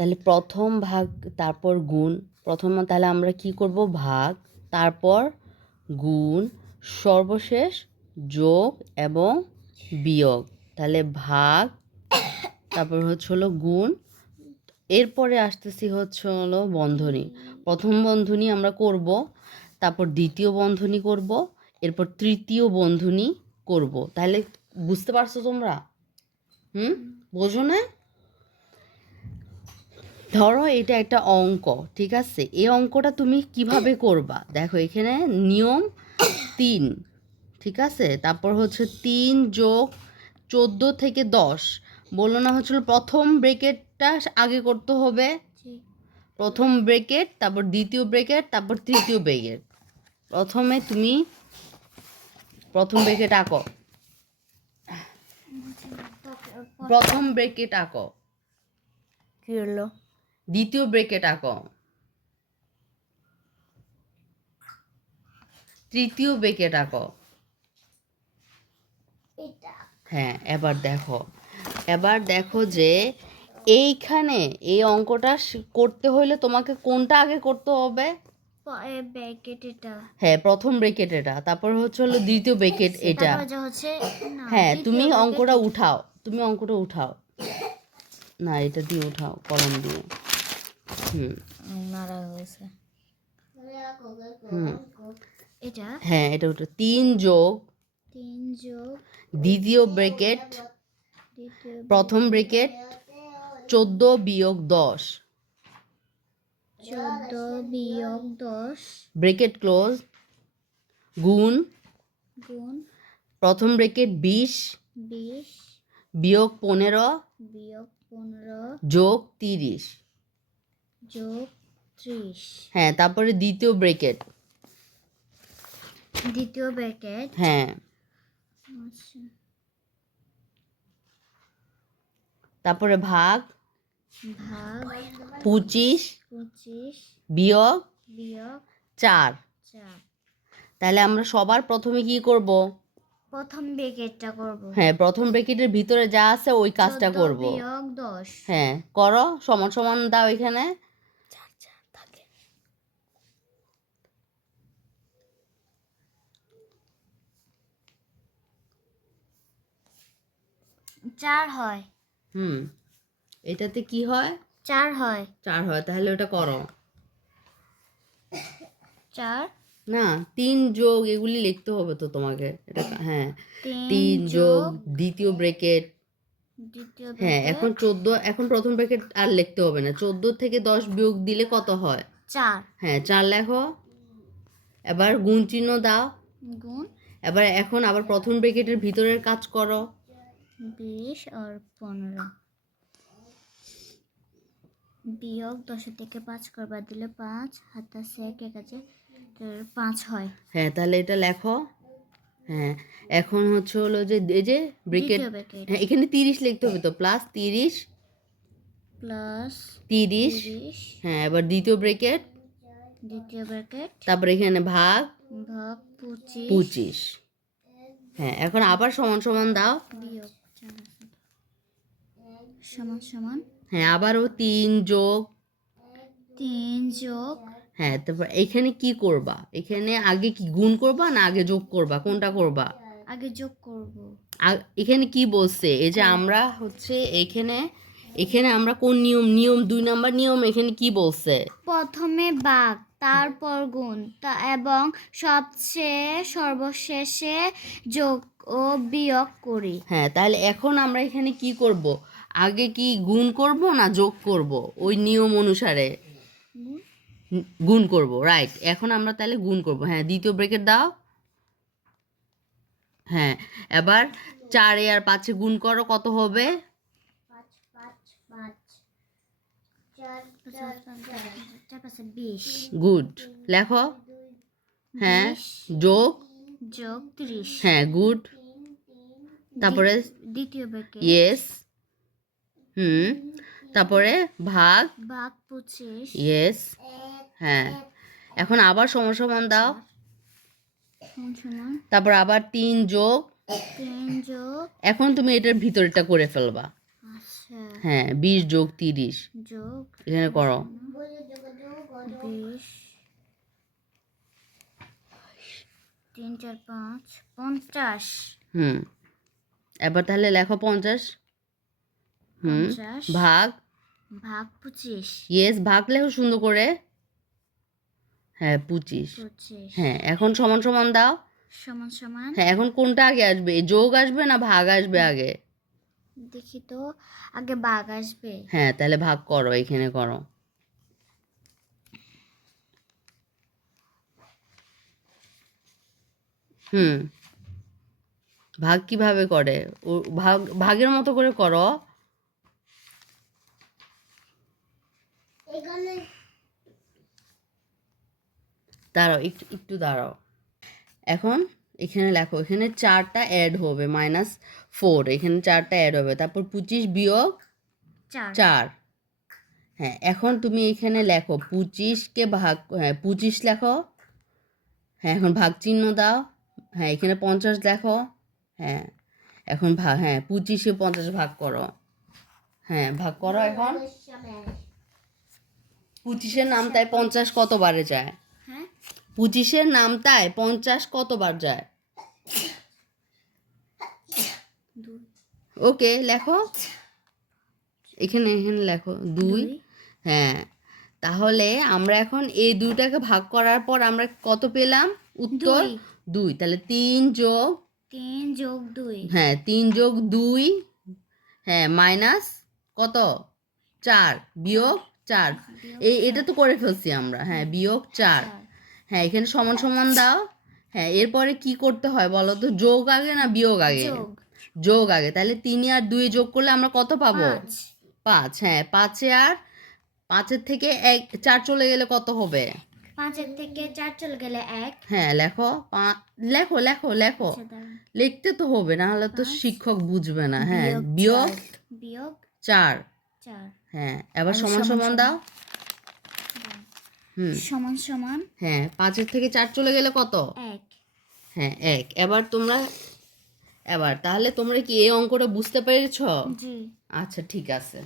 তাহলে প্রথম ভাগ তারপর গুণ, প্রথম তাহলে আমরা কি করব, ভাগ, তারপর গুণ, সর্বশেষ যোগ এবং বিয়োগ। তাহলে ভাগ, তারপর হলো গুণ, এরপরে আসতেছি হলো বন্ধনী। প্রথম বন্ধনী আমরা করব, তারপর দ্বিতীয় বন্ধনী করব, এরপর তৃতীয় বন্ধনী করব। তাহলে বুঝতে পারছো তোমরা? বোঝো না? ধরো এটা একটা অঙ্ক, ঠিক আছে? এই অঙ্কটা তুমি কিভাবে করবা দেখো, এখানে নিয়ম 3, ঠিক আছে? তারপর 3 যোগ 14 থেকে 10 বললো না, প্রথম ব্রেকেটটা আগে করতে হবে, প্রথম ব্রেকেট, তারপর দ্বিতীয় ব্রেকেট, তারপর তৃতীয় ব্রেকেট। প্রথমে তুমি প্রথম ব্রেকেট আঁকো, প্রথম ব্রেকেট আঁকো, কি হলো? দ্বিতীয় ব্রেকেট আঁকো, তৃতীয় ব্রেকেট আঁকো। হ্যাঁ, এবার দেখো যে এইখানে এই অঙ্কটা করতে হলে তোমাকে কোনটা আগে করতে হবে? ব্র্যাকেট এটা। হ্যাঁ, প্রথম ব্রেকেট এটা, তারপর হলো দ্বিতীয় ব্রেকেট এটা। হ্যাঁ, তুমি অঙ্কটা উঠাও, না এটা দিয়ে উঠাও, কলম দিয়ে। মারা হয়েছে এটা। হ্যাঁ, এটা উঠো। 3 যোগ দ্বিতীয় ব্রেকেট, প্রথম ব্রেকেট, 14 বিয়োগ 10, 14 বিয়োগ 10 ব্রেকেট ক্লোজ, গুণ, প্রথম ব্রেকেট 20 বিয়োগ 15 যোগ 30। হ্যাঁ, তারপরে দ্বিতীয় ব্রেকেট, হ্যাঁ, তারপরে ভাগ 25 বিয়োগ 4। তাহলে আমরা সবার প্রথমে কি করব? প্রথম ব্র্যাকেটটা করব। হ্যাঁ, প্রথম ব্র্যাকেটের ভিতরে যা আছে ওই কাজটা করব। 14 বিয়োগ 10। হ্যাঁ, করো, সমান সমান দাও এখানে। 4 হয়। এটাতে কি হয়? 4 হয়। 4 হয়, তাহলে ওটা করো। 4 না, 3 যোগ এগুলি লিখতে হবে তো তোমাকে। এটা হ্যাঁ, 3 যোগ দ্বিতীয় ব্রেকেট। হ্যাঁ, এখন 14, এখন প্রথম ব্রেকেট আর লিখতে হবে না। 14 থেকে 10 বিয়োগ দিলে কত হয়? 4। হ্যাঁ, 4 লেখো। এবার গুণ চিহ্ন দাও। এবার এখন আবার প্রথম ব্রেকেটের ভিতরের কাজ করো। 20 আর 15 বিয়োগ 10 থেকে 5 করবা দিলে 5, হাতে আছে 1 আছে 5 হয়। হ্যাঁ, তাহলে এটা লেখো। হ্যাঁ, এখন হলো যে এই যে ব্রেকেট, হ্যাঁ এখানে 30 লিখতে হবে তো, প্লাস 30 হ্যাঁ, এবার দ্বিতীয় ব্রেকেট, তারপরে এখানে ভাগ 25। হ্যাঁ, এখন আবার সমান সমান দাও, সমান। হ্যাঁ, আবারও 3 যোগ, হ্যাঁ, তারপর এখানে কি করবা? এখানে আগে কি গুণ করবা না আগে যোগ করবা? কোনটা করবা? আগে যোগ করব। এখানে কি বলছে? এই যে আমরা এখানে আমরা কোন নিয়ম 2 নাম্বার নিয়ম, এখানে কি বলছে? প্রথমে ভাগ, তারপর গুণ, এবং সর্বশেষে যোগ ও বিয়োগ করি। হ্যাঁ, তাহলে এখন আমরা এখানে কি করব? আগে কি গুণ করব না যোগ করব? ওই নিয়ম অনুসারে গুণ করব, রাইট। এখন আমরা তাহলে গুণ করব। হ্যাঁ, দ্বিতীয় ব্রেকেট দাও। হ্যাঁ, এবার 4 আর 5 গুণ করো, কত হবে? 20। গুড, লেখো। হ্যাঁ, যোগ 30। হ্যাঁ, গুড। তারপরে দ্বিতীয় ব্র্যাকেট, ইয়েস। তারপরে ভাগ 25। ইয়েস। হ্যাঁ, এখন আবার সমান সমান দাও। তারপর আবার 3 যোগ, এখন তুমি এটার ভিতরটা করে ফেলবা। আচ্ছা হ্যাঁ 20 যোগ 30 যোগ এখানে করো 20 3 4 5 50 হুম এবার তাহলে লেখো 50 হুম 50 ভাগ ভাগ 25 ইয়েস ভাগ লেখো সুন্দর করে হ্যাঁ 25 25 হ্যাঁ এখন সমান সমান দাও সমান সমান হ্যাঁ এখন কোনটা আগে আসবে যোগ আসবে না ভাগ আসবে আগে দেখি তো আগে ভাগ আসবে হ্যাঁ তাহলে ভাগ করো এখানে করো হুম ভাগ কিভাবে করে ও ভাগের মতো করে করো দাঁড়াও একটু একটু দাঁড়াও এখন এখানে লেখো এখানে 4টা অ্যাড হবে -4 এখানে 4টা অ্যাড হবে তারপর 25 বিয়োগ 4 4 হ্যাঁ এখন তুমি এখানে লেখো 25কে ভাগ হ্যাঁ 25 লেখো হ্যাঁ এখন ভাগ চিহ্ন দাও হ্যাঁ এখানে 50 লেখো হ্যাঁ এখন ভাগ হ্যাঁ 25-এ 50 ভাগ করো হ্যাঁ ভাগ করো এখন 25-এর নামতায় 50 কতবারে যায় হ্যাঁ 25-এর নামতায় 50 কতবার যায় ওকে লেখো এখানে এখানে লেখো 2 হ্যাঁ তাহলে আমরা এখন এই দুইটাকে ভাগ করার পর আমরা কত পেলাম উত্তর 2 তাহলে 3 যোগ 3 যোগ 2 হ্যাঁ 3 যোগ 2 হ্যাঁ মাইনাস কত 4 বিয়োগ 4 এটা তো করে ফেলছি আমরা হ্যাঁ বিয়োগ 4 হ্যাঁ এখানে সমান সমান দাও হ্যাঁ এরপরে কি করতে হয় বলো তো যোগ আগে না বিয়োগ আগে যোগ যোগ আগে তাহলে 3 আর 2 যোগ করলে আমরা কত পাবো 5 হ্যাঁ 5 আর 5-এর থেকে 4 চলে গেলে কত হবে 5 এর থেকে 4 চলে গেলে 1 হ্যাঁ লেখো লেখো লেখো লেখো লিখতে তো হবে না হলে তো শিক্ষক বুঝবে না হ্যাঁ বিয়োগ বিয়োগ 4 4 হ্যাঁ এবার সমান সমান দাও হুম সমান সমান হ্যাঁ 5-এর থেকে 4 চলে গেলে কত 1 হ্যাঁ 1 এবার তাহলে তোমরা কি এই অঙ্কটা বুঝতে পেরেছো জি আচ্ছা ঠিক আছে